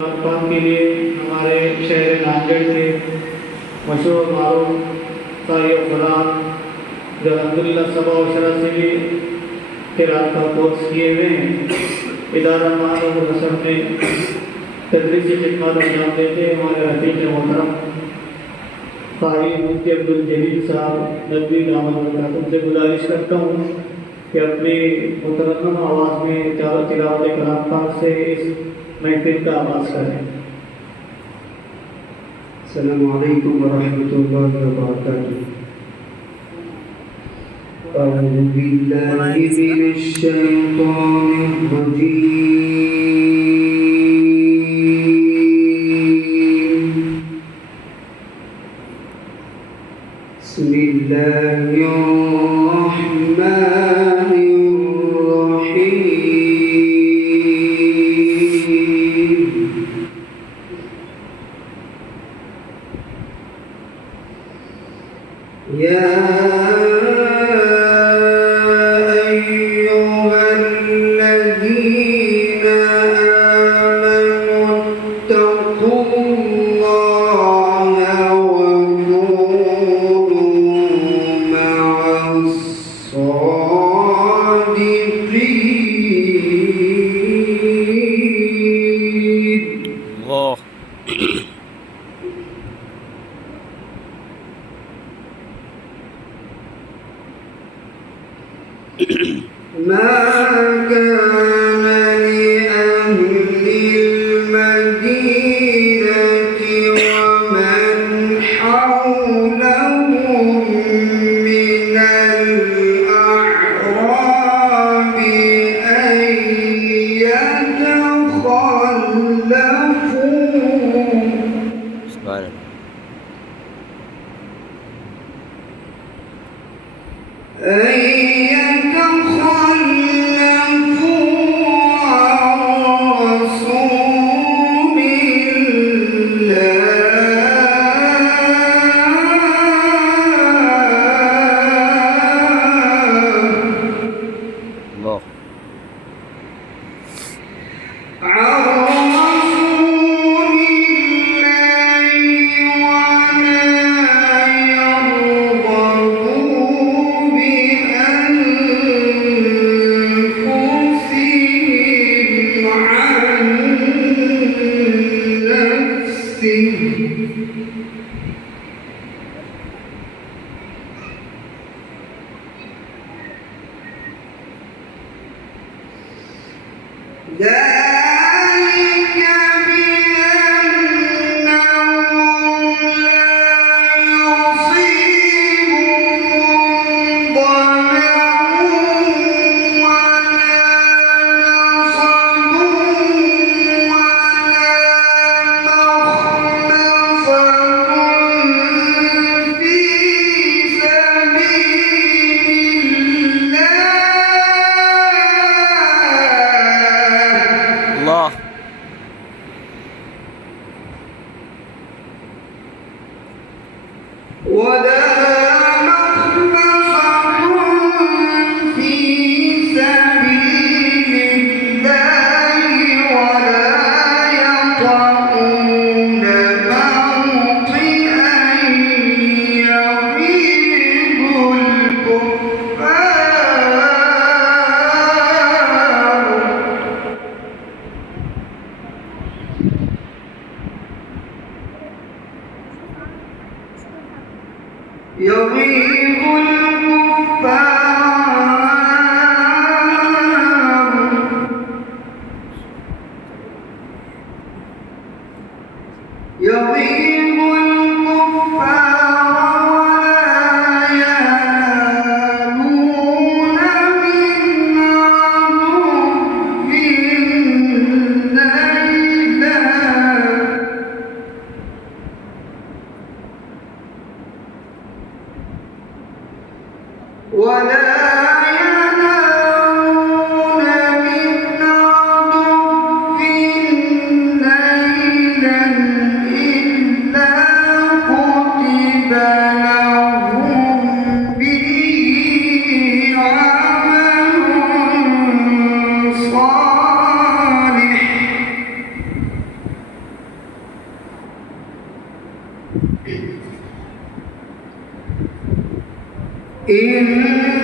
पाक के लिए हमारे शहर नांदेड़ से मशहूर मारूफ साहिब फलान जो अब्दुल्ला सबा और शरफ से भी किरात का कोर्स किए हुए हैं। इदारा मारूफ रसम में तदरीसी खिदमत अंजाम देते हैं। हमारे रफीक मोहतरम साहिब मुफ्ती अब्दुल जलील साहब नदवी दामन उनसे गुजारिश करता हूँ कि अपनी मुतरन्नम आवाज़ में तिलावत कलाम पाक से इस महफिल का आगाज़ करें। अस्सलामु अलैकुम वरहमतुल्लाहि वबरकातुहू। अऊज़ु बिल्लाहि मिनश शैतानिर रजीम। बिस्मिल्लाहिर रहमानिर रहीम। या ما كان لأهل المدينة ومن حولهم من الأعراب أن ذلك بأنهم لا يصيبهم ظمأ ولا نصب ولا مخمصة في سبيل الله. ولا مخمصة في سبيل الله ولا يطؤون موطئا يغيظ الكفار يغيظ الكفار ولا ينالون من عدو نيلا ولا ينالون من عدو نيلا إلا إن